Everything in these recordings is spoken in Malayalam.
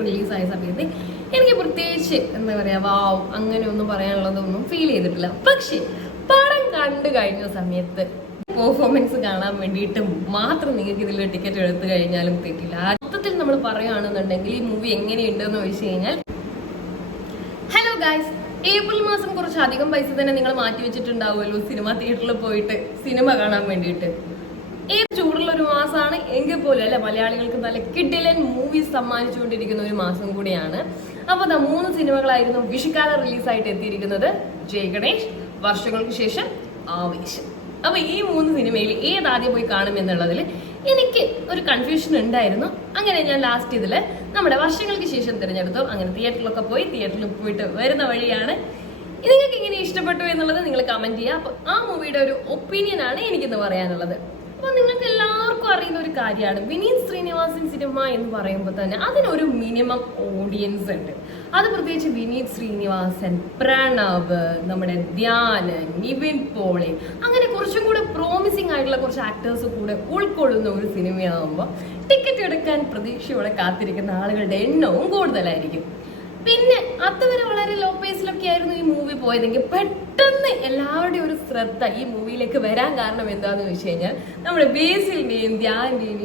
റിലീസായ സമയത്ത് എനിക്ക് പ്രത്യേകിച്ച് എന്താ പറയാ വാവ് അങ്ങനെ ഒന്നും പറയാനുള്ളതൊന്നും ഫീൽ ചെയ്തിട്ടില്ല. പക്ഷെ പടം കണ്ടു കഴിഞ്ഞ സമയത്ത് പെർഫോമൻസ് കാണാൻ വേണ്ടിയിട്ട് മാത്രം നിങ്ങൾക്ക് ഇതിൽ ടിക്കറ്റ് എടുത്തു കഴിഞ്ഞാലും തെറ്റില്ല. മൊത്തത്തിൽ നമ്മൾ പറയുകയാണെന്നുണ്ടെങ്കിൽ ഈ മൂവി എങ്ങനെയുണ്ടെന്ന് ചോദിച്ചു കഴിഞ്ഞാൽ, ഹലോ ഗൈസ്, ഏപ്രിൽ മാസം കുറച്ച് അധികം പൈസ തന്നെ നിങ്ങൾ മാറ്റി വെച്ചിട്ടുണ്ടാവുമല്ലോ സിനിമ തിയേറ്ററിൽ പോയിട്ട് സിനിമ കാണാൻ വേണ്ടിയിട്ട്. ഏത് ചൂടുള്ള ഒരു മാസമാണ് എങ്കിൽ പോലും അല്ലെ, മലയാളികൾക്ക് നല്ല കിടിലൻ മൂവീസ് സമ്മാനിച്ചുകൊണ്ടിരിക്കുന്ന ഒരു മാസം കൂടിയാണ്. അപ്പൊ 3 സിനിമകളായിരുന്നു വിഷുക്കാലം റിലീസായിട്ട് എത്തിയിരിക്കുന്നത്. ജയ് ഗണേഷ്, വർഷങ്ങൾക്ക് ശേഷം, ആവേശം. അപ്പൊ ഈ 3 സിനിമയിൽ ഏതാദ്യം പോയി കാണും എന്നുള്ളതിൽ എനിക്ക് ഒരു കൺഫ്യൂഷൻ ഉണ്ടായിരുന്നു. അങ്ങനെ ഞാൻ ലാസ്റ്റ് ഇതില് നമ്മുടെ വർഷങ്ങൾക്ക് ശേഷം തിരഞ്ഞെടുത്തു. അങ്ങനെ തിയേറ്ററിലൊക്കെ പോയി, തിയേറ്ററിൽ പോയിട്ട് വരുന്ന വഴിയാണ്. നിങ്ങൾക്ക് ഇങ്ങനെ ഇഷ്ടപ്പെട്ടു എന്നുള്ളത് നിങ്ങൾ കമന്റ് ചെയ്യുക. അപ്പൊ ആ മൂവിയുടെ ഒരു ഒപ്പീനിയൻ ആണ് എനിക്കിന്ന് പറയാനുള്ളത്. അപ്പൊ നിങ്ങൾക്ക് എല്ലാവർക്കും അറിയുന്ന ഒരു കാര്യമാണ്, വിനീത് ശ്രീനിവാസൻ സിനിമ എന്ന് പറയുമ്പോൾ തന്നെ അതിനൊരു മിനിമം ഓഡിയൻസ് ഉണ്ട്. അത് പ്രത്യേകിച്ച് വിനീത് ശ്രീനിവാസൻ, പ്രണവ്, നമ്മുടെ ധ്യാന്, നിവിൻ പോളി, അങ്ങനെ കുറച്ചും കൂടെ പ്രോമിസിങ് ആയിട്ടുള്ള കുറച്ച് ആക്ടേഴ്സ് കൂടെ ഉൾക്കൊള്ളുന്ന ഒരു സിനിമയാകുമ്പോൾ ടിക്കറ്റ് എടുക്കാൻ പ്രതീക്ഷയോടെ കാത്തിരിക്കുന്ന ആളുകളുടെ എണ്ണവും കൂടുതലായിരിക്കും. പിന്നെ അതുവരെ വളരെ ലോ പേസിലൊക്കെ ആയിരുന്നു ഈ മൂവി പോയതെങ്കിൽ പെട്ടെന്ന് എല്ലാവരുടെയും ഒരു ശ്രദ്ധ ഈ മൂവിയിലേക്ക് വരാൻ കാരണം എന്താണെന്ന് വെച്ച് കഴിഞ്ഞാൽ, നമ്മുടെ ബേസിലിന്റെയും ധ്യാന്റെയും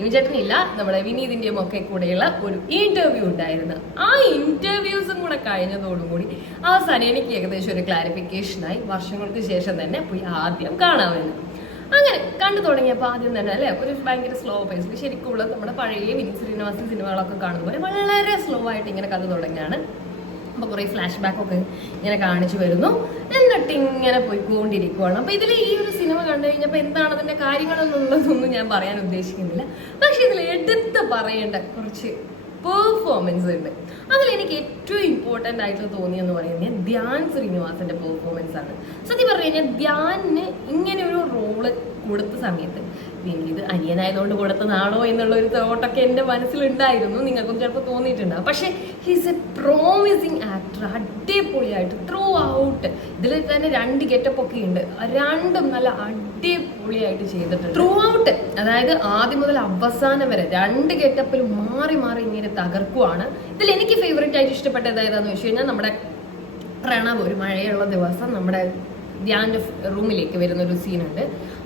യുവിചേട്ടനില്ല നമ്മുടെ വിനീതിന്റെയും ഒക്കെ കൂടെയുള്ള ഒരു ഇന്റർവ്യൂ ഉണ്ടായിരുന്നു. ആ ഇന്റർവ്യൂസും കൂടെ കഴിഞ്ഞതോടുകൂടി അവസാനം എനിക്ക് ഏകദേശം ഒരു ക്ലാരിഫിക്കേഷനായി. വർഷങ്ങൾക്ക് ശേഷം തന്നെ പോയി ആദ്യം കാണാമെന്ന്. അങ്ങനെ കണ്ടു തുടങ്ങിയപ്പോൾ ആദ്യം തന്നെ അല്ലെ ഒരു ഭയങ്കര സ്ലോ പേസിൽ ശരിക്കുള്ള നമ്മുടെ പഴയ വിനീത് ശ്രീനിവാസൻ സിനിമകളൊക്കെ കാണുന്ന പോലെ വളരെ സ്ലോ ആയിട്ട് ഇങ്ങനെ കഥ തുടങ്ങിയാണ്. അപ്പൊ കുറെ ഫ്ലാഷ് ബാക്ക് ഒക്കെ ഇങ്ങനെ കാണിച്ചു വരുന്നു, എന്നിട്ട് ഇങ്ങനെ പോയിക്കൊണ്ടിരിക്കുവാണ്. അപ്പൊ ഇതിൽ ഈ ഒരു സിനിമ കണ്ടു കഴിഞ്ഞപ്പോൾ എന്താണ് അതിന്റെ കാര്യങ്ങളെന്നുള്ളതൊന്നും ഞാൻ പറയാൻ ഉദ്ദേശിക്കുന്നില്ല. പക്ഷെ ഇതിൽ എടുത്ത് പറയേണ്ട കുറച്ച് പെർഫോമൻസ് ഉണ്ട്. അതിൽ എനിക്ക് ഏറ്റവും ഇമ്പോർട്ടൻ്റ് ആയിട്ട് തോന്നിയെന്ന് പറയുന്നത് ധ്യാൻ ശ്രീനിവാസന്റെ പെർഫോമൻസ് ആണ്. സത്യം പറഞ്ഞു കഴിഞ്ഞാൽ ധ്യാനിന് ഇങ്ങനെ ഒരു റോള് കൊടുത്ത സമയത്ത് ഇത് അനിയനായതുകൊണ്ട് കൊടുത്തതാണോ എന്നുള്ള ഒരു തോട്ടൊക്കെ എൻ്റെ മനസ്സിലുണ്ടായിരുന്നു. നിങ്ങൾക്കും ചിലപ്പോൾ തോന്നിയിട്ടുണ്ടാവും. പക്ഷെ ഹീസ് എ പ്രോമിസിങ് ആക്ടർ. അടിപൊളിയായിട്ട് ത്രൂ ഔട്ട് ഇതിൽ തന്നെ 2 ഗെറ്റപ്പ് ഒക്കെ ഉണ്ട്. രണ്ടും നല്ല അടിപൊളിയായിട്ട് ചെയ്തിട്ടുണ്ട് ത്രൂ ഔട്ട്. അതായത് ആദ്യം മുതൽ അവസാനം വരെ 2 ഗെറ്റപ്പിൽ മാറി മാറി ഇങ്ങനെ തകർക്കുവാണ്. ഇതിൽ എനിക്ക് ഫേവറേറ്റ് ആയിട്ട് ഇഷ്ടപ്പെട്ടത് ഏതാന്ന് വെച്ച് കഴിഞ്ഞാൽ, നമ്മുടെ പ്രണവ് ഒരു മഴയുള്ള ദിവസം നമ്മുടെ ധ്യാന്റെ റൂമിലേക്ക് വരുന്ന ഒരു സീനുണ്ട്.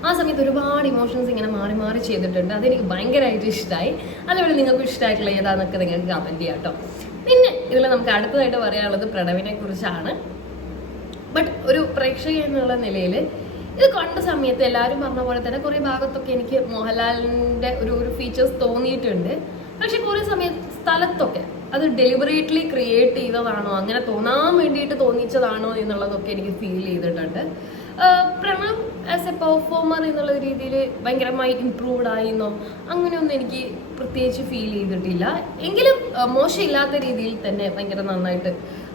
ആ സമയത്ത് ഒരുപാട് ഇമോഷൻസ് ഇങ്ങനെ മാറി മാറി ചെയ്തിട്ടുണ്ട്. അതെനിക്ക് ഭയങ്കരമായിട്ട് ഇഷ്ടമായി. അതുപോലെ നിങ്ങൾക്ക് ഇഷ്ടമായിട്ടുള്ള ഏതാന്നൊക്കെ നിങ്ങൾക്ക് കമന്റ് ചെയ്യാം കേട്ടോ. പിന്നെ ഇതിൽ നമുക്ക് അടുത്തതായിട്ട് പറയാനുള്ളത് പ്രണവിനെ കുറിച്ചാണ്. ബട്ട് ഒരു പ്രേക്ഷക എന്നുള്ള നിലയിൽ ഇത് കണ്ട സമയത്ത് എല്ലാവരും പറഞ്ഞ പോലെ തന്നെ കുറെ ഭാഗത്തൊക്കെ എനിക്ക് മോഹൻലാലിന്റെ ഒരു ഫീച്ചേഴ്സ് തോന്നിയിട്ടുണ്ട്. പക്ഷെ കുറെ സ്ഥലത്തൊക്കെ അത് ഡെലിബറേറ്റ്ലി ക്രിയേറ്റ് ചെയ്തതാണോ, അങ്ങനെ തോന്നാൻ വേണ്ടിയിട്ട് തോന്നിച്ചതാണോ എന്നുള്ളതൊക്കെ എനിക്ക് ഫീൽ ചെയ്തിട്ടുണ്ട്. പ്രണവ് ആസ് എ പെർഫോമർ എന്നുള്ള രീതിയിൽ ഭയങ്കരമായി ഇംപ്രൂവ്ഡ് ആയിന്നോ അങ്ങനെയൊന്നും എനിക്ക് പ്രത്യേകിച്ച് ഫീൽ ചെയ്തിട്ടില്ല. എങ്കിലും മോശമില്ലാത്ത രീതിയിൽ തന്നെ ഭയങ്കര നന്നായിട്ട്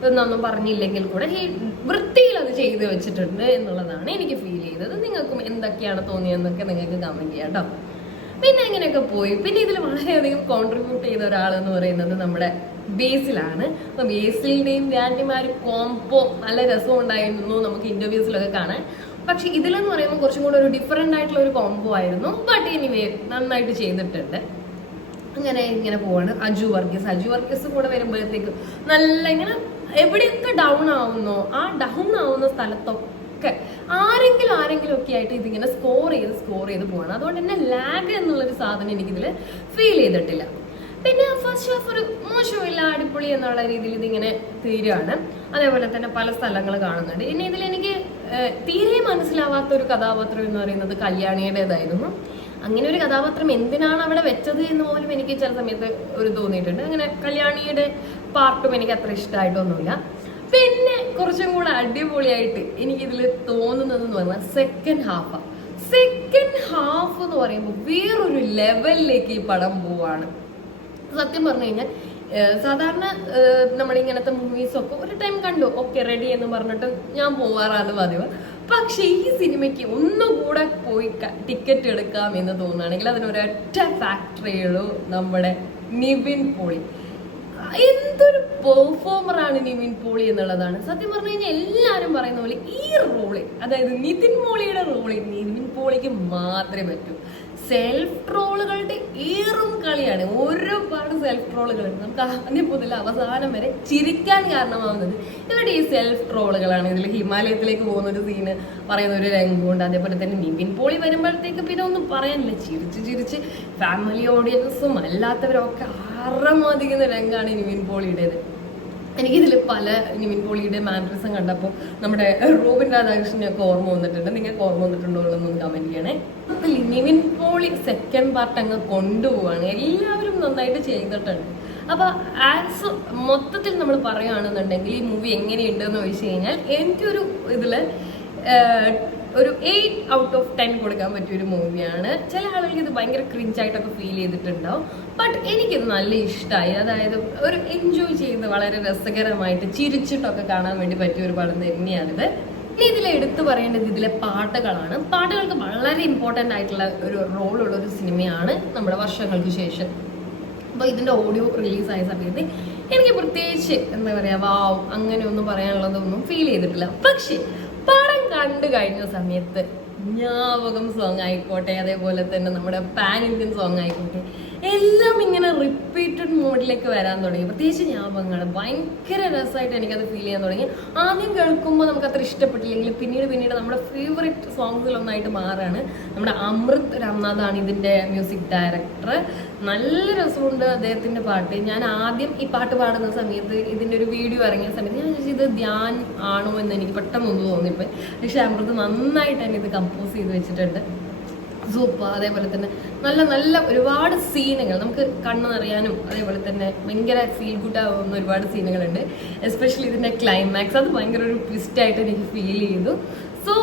എന്നൊന്നും പറഞ്ഞില്ലെങ്കിൽ കൂടെ ഈ വൃത്തിയിൽ അത് ചെയ്ത് വെച്ചിട്ടുണ്ട് എന്നുള്ളതാണ് എനിക്ക് ഫീൽ ചെയ്തത്. നിങ്ങൾക്കും എന്തൊക്കെയാണ് തോന്നിയതെന്നൊക്കെ നിങ്ങൾക്ക് കമന്റ് ചെയ്യാം കേട്ടോ. പിന്നെ ഇങ്ങനെയൊക്കെ പോയി. പിന്നെ ഇതിൽ വളരെയധികം കോൺട്രിബ്യൂട്ട് ചെയ്ത ഒരാളെന്ന് പറയുന്നത് നമ്മുടെ ബേസിലാണ്. അപ്പൊ ബേസിലിന്റെയും ധ്യാന്റെമാരും കോംബോ നല്ല രസം ഉണ്ടായിരുന്നു നമുക്ക് ഇന്റർവ്യൂസിലൊക്കെ കാണാൻ. പക്ഷെ ഇതിലെന്ന് പറയുമ്പോൾ കുറച്ചും കൂടെ ഒരു ഡിഫറെന്റ് ആയിട്ടുള്ള ഒരു കോംബോ ആയിരുന്നു. ബട്ട് എനിവേ നന്നായിട്ട് ചെയ്തിട്ടുണ്ട്. ഇങ്ങനെ പോവാണ്. അജു വർഗീസ് കൂടെ വരുമ്പോഴത്തേക്കും നല്ല ഇങ്ങനെ എവിടെയൊക്കെ ഡൗൺ ആവുന്നോ ആ ഡൗൺ ആവുന്ന സ്ഥലത്തൊക്കെ ആരെങ്കിലും ഒക്കെ ആയിട്ട് ഇതിങ്ങനെ സ്കോർ ചെയ്ത് പോവാണ്. അതുകൊണ്ട് തന്നെ ലാഗ് എന്നുള്ളൊരു സാധനം എനിക്കിതിൽ ഫീൽ ചെയ്തിട്ടില്ല. പിന്നെ ഫസ്റ്റ് ഹാഫ് ഒരു മോശമില്ല, അടിപൊളി എന്നുള്ള രീതിയിൽ ഇതിങ്ങനെ തീരുകയാണ്. അതേപോലെ തന്നെ പല സ്ഥലങ്ങൾ കാണുന്നുണ്ട്. പിന്നെ ഇതിൽ എനിക്ക് തീരെ മനസ്സിലാവാത്ത ഒരു കഥാപാത്രം എന്ന് പറയുന്നത് കല്യാണിയുടേതായിരുന്നു. അങ്ങനെ ഒരു കഥാപാത്രം എന്തിനാണ് അവിടെ വെച്ചത് എന്ന് പോലും എനിക്ക് ചില സമയത്ത് ഒരു തോന്നിയിട്ടുണ്ട്. അങ്ങനെ കല്യാണിയുടെ പാർട്ടും എനിക്ക് അത്ര ഇഷ്ടമായിട്ടൊന്നുമില്ല. പിന്നെ കുറച്ചും കൂടെ അടിപൊളിയായിട്ട് എനിക്കിതിൽ തോന്നുന്നതെന്ന് പറഞ്ഞാൽ സെക്കൻഡ് ഹാഫ് എന്ന് പറയുമ്പോൾ വേറൊരു ലെവലിലേക്ക് ഈ പടം പോവാണ്. സത്യം പറഞ്ഞു കഴിഞ്ഞാൽ സാധാരണ നമ്മളിങ്ങനത്തെ മൂവീസൊക്കെ ഒരു ടൈം കണ്ടു, ഓക്കെ റെഡി എന്ന് പറഞ്ഞിട്ട് ഞാൻ പോവാറാണ് പതിവ്. പക്ഷെ ഈ സിനിമയ്ക്ക് ഒന്നുകൂടെ പോയി ടിക്കറ്റ് എടുക്കാം എന്ന് തോന്നുകയാണെങ്കിൽ അതിനൊരൊറ്റ ഫാക്ടറേ ഉള്ളൂ, നമ്മുടെ നിവിൻ പോളി. എന്തൊരു പെർഫോമറാണ് നിവിൻ പോളി എന്നുള്ളതാണ്. സത്യം പറഞ്ഞു കഴിഞ്ഞാൽ എല്ലാവരും പറയുന്ന പോലെ ഈ റോള്, അതായത് നിതിൻ പോളിയുടെ റോള് നിവിൻ പോളിക്ക് മാത്രമേ പറ്റൂ. സെൽഫ് ട്രോളുകളുടെ ഏറും കളിയാണ്. ഒരുപാട് സെൽഫ് ട്രോളുകളുണ്ട്. നമുക്ക് ആദ്യം മുതൽ അവസാനം വരെ ചിരിക്കാൻ കാരണമാവുന്നത് ഇവരുടെ ഈ സെൽഫ് ട്രോളുകളാണ്. ഇതിൽ ഹിമാലയത്തിലേക്ക് പോകുന്ന ഒരു സീന് പറയുന്ന ഒരു രംഗമുണ്ട്. അതേപോലെ തന്നെ നിവിൻ പോളി വരുമ്പോഴത്തേക്ക് പിന്നെ ഒന്നും പറയാനില്ല. ചിരിച്ച് ഫാമിലി ഓഡിയൻസും അല്ലാത്തവരും ഒക്കെ അറമാദിക്കുന്ന രംഗമാണ് നിവിൻ പോളിയുടേത്. എനിക്കിതിൽ പല നിവിൻ പോളിയുടെ മാനറിസം കണ്ടപ്പോൾ നമ്മുടെ റോബിൻ രാധാകൃഷ്ണനെയൊക്കെ ഓർമ്മ വന്നിട്ടുണ്ട്. നിങ്ങൾക്ക് ഓർമ്മ വന്നിട്ടുണ്ടോ എന്നൊന്ന് കമന്റ് ചെയ്യണേ. നിവിൻ പോളി സെക്കൻഡ് പാർട്ട് അങ്ങ് കൊണ്ടുപോവാണ്. എല്ലാവരും നന്നായിട്ട് ചെയ്തിട്ടുണ്ട്. അപ്പൊ ആസ് മൊത്തത്തിൽ നമ്മൾ പറയുകയാണെന്നുണ്ടെങ്കിൽ ഈ മൂവി എങ്ങനെയുണ്ടെന്ന് ചോദിച്ചു കഴിഞ്ഞാൽ എനിക്കൊരു ഇതില് ഒരു 8 ഔട്ട് ഓഫ് 10 കൊടുക്കാൻ പറ്റിയ ഒരു മൂവിയാണ്. ചില ആളുകൾക്ക് ഇത് ഭയങ്കര ക്രിഞ്ചായിട്ടൊക്കെ ഫീൽ ചെയ്തിട്ടുണ്ടാവും. ബട്ട് എനിക്കിത് നല്ല ഇഷ്ടമായി. അതായത് ഒരു എൻജോയ് ചെയ്ത് വളരെ രസകരമായിട്ട് ചിരിച്ചിട്ടൊക്കെ കാണാൻ വേണ്ടി പറ്റിയ ഒരു പടം തന്നെയാണിത്. ഇനി ഇതിൽ എടുത്തു പറയേണ്ടത് ഇതിലെ പാട്ടുകളാണ്. പാട്ടുകൾക്ക് വളരെ ഇമ്പോർട്ടൻ്റ് ആയിട്ടുള്ള ഒരു റോളുള്ള ഒരു സിനിമയാണ് നമ്മുടെ വർഷങ്ങൾക്ക് ശേഷം. അപ്പോൾ ഇതിൻ്റെ ഓഡിയോ റിലീസായ സമയത്ത് എനിക്ക് പ്രത്യേകിച്ച് എന്താ പറയുക, വാവ് അങ്ങനെ ഒന്നും പറയാനുള്ളതൊന്നും ഫീൽ ചെയ്തിട്ടില്ല. പക്ഷേ പടം കണ്ടു കഴിഞ്ഞ സമയത്ത് ജ്ഞാപകം സോങ് ആയിക്കോട്ടെ, അതേപോലെ തന്നെ നമ്മുടെ പാൻ ഇന്ത്യൻ സോങ് ആയിക്കോട്ടെ, എല്ലാം ഇങ്ങനെ റിപ്പീറ്റഡ് മോഡിലേക്ക് വരാൻ തുടങ്ങി. പ്രത്യേകിച്ച് ജ്ഞാപകങ്ങൾ ഭയങ്കര രസമായിട്ട് എനിക്കത് ഫീൽ ചെയ്യാൻ തുടങ്ങി. ആദ്യം കേൾക്കുമ്പോൾ നമുക്ക് അത്ര ഇഷ്ടപ്പെട്ടില്ലെങ്കിൽ പിന്നീട് നമ്മുടെ ഫേവറേറ്റ് സോങ്സിലൊന്നായിട്ട് മാറാണ്. നമ്മുടെ അമൃത് രാംനാഥാണ് ഇതിൻ്റെ മ്യൂസിക് ഡയറക്ടർ. നല്ല രസമുണ്ട് അദ്ദേഹത്തിൻ്റെ പാട്ട്. ഞാൻ ആദ്യം ഈ പാട്ട് പാടുന്ന സമയത്ത് ഇതിൻ്റെ ഒരു വീഡിയോ ഇറങ്ങിയ സമയത്ത് ഞാൻ ചോദിച്ചത് ഇത് ധ്യാൻ ആണോ എന്ന് എനിക്ക് പെട്ടെന്നൊന്ന് തോന്നിപ്പോയി. പക്ഷെ അമൃത് നന്നായിട്ട് തന്നെ ഇത് കമ്പോസ് ചെയ്ത് വെച്ചിട്ടുണ്ട്. സൂപ്പർ. അതേപോലെ തന്നെ നല്ല ഒരുപാട് സീനുകൾ നമുക്ക് കണ്ണു നിറയാനും അതേപോലെ തന്നെ ഭയങ്കര ഫീൽ ഗുഡ് ആവുന്ന ഒരുപാട് സീനുകളുണ്ട്. എസ്പെഷ്യലി ഇതിൻ്റെ ക്ലൈമാക്സ് അത് ഭയങ്കര ഒരു ട്വിസ്റ്റായിട്ട് എനിക്ക് ഫീൽ ചെയ്തു. സോ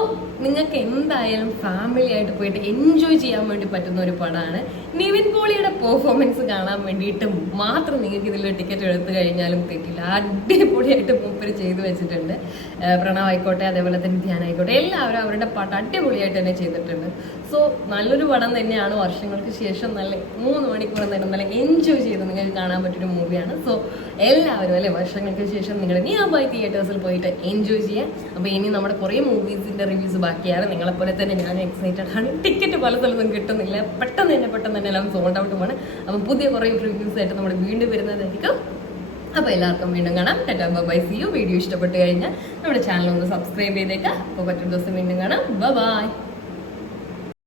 നിങ്ങൾക്ക് എന്തായാലും ഫാമിലി ആയിട്ട് പോയിട്ട് എൻജോയ് ചെയ്യാൻ വേണ്ടി പറ്റുന്ന ഒരു പടമാണ്. നിവിൻ പോളിയുടെ പെർഫോമൻസ് കാണാൻ വേണ്ടിയിട്ട് മാത്രം നിങ്ങൾക്ക് ഇതിൽ ടിക്കറ്റ് എടുത്തു കഴിഞ്ഞാലും തെറ്റില്ല. അടിപൊളിയായിട്ട് മൂപ്പര് ചെയ്തു വെച്ചിട്ടുണ്ട്. പ്രണവ് ആയിക്കോട്ടെ, അതേപോലെ തന്നെ ധ്യാൻ ആയിക്കോട്ടെ, എല്ലാവരും അവരുടെ പാട്ട് അടിപൊളിയായിട്ട് തന്നെ ചെയ്തിട്ടുണ്ട്. സോ നല്ലൊരു പടം തന്നെയാണ്. വർഷങ്ങൾക്ക് ശേഷം നല്ല 3 മണിക്കൂർ തന്നെ നല്ല എൻജോയ് ചെയ്ത് നിങ്ങൾക്ക് കാണാൻ പറ്റിയൊരു മൂവിയാണ്. സോ എല്ലാവരും അല്ലെ വർഷങ്ങൾക്ക് ശേഷം നിങ്ങളുടെ നിയർ ബൈ തിയേറ്റേഴ്സിൽ പോയിട്ട് എൻജോയ് ചെയ്യാം. അപ്പോൾ ഇനി നമ്മുടെ കുറേ മൂവീസിൻ്റെ റിവ്യൂസ് ബാക്കിയാണ്. നിങ്ങളെപ്പോലെ തന്നെ ഞാൻ എക്സൈറ്റഡ് ആണ്. ടിക്കറ്റ് പല സ്ഥലത്തും കിട്ടുന്നില്ല. പെട്ടെന്ന് തന്നെ എല്ലാം സോൾഡ് ഔട്ടുമാണ്. അപ്പം പുതിയ കുറേ റിവ്യൂസ് ആയിട്ട് നമ്മൾ വീണ്ടും വരുന്നതായിരിക്കും. അപ്പോൾ എല്ലാവർക്കും വീണ്ടും കാണാം. Tata bye see you. Video ഇഷ്ടപ്പെട്ട് കഴിഞ്ഞാൽ നമ്മുടെ ചാനൽ ഒന്ന് സബ്സ്ക്രൈബ് ചെയ്തേക്കാം. അപ്പോൾ മറ്റൊരു ദിവസം വീണ്ടും കാണാം. ബൈ.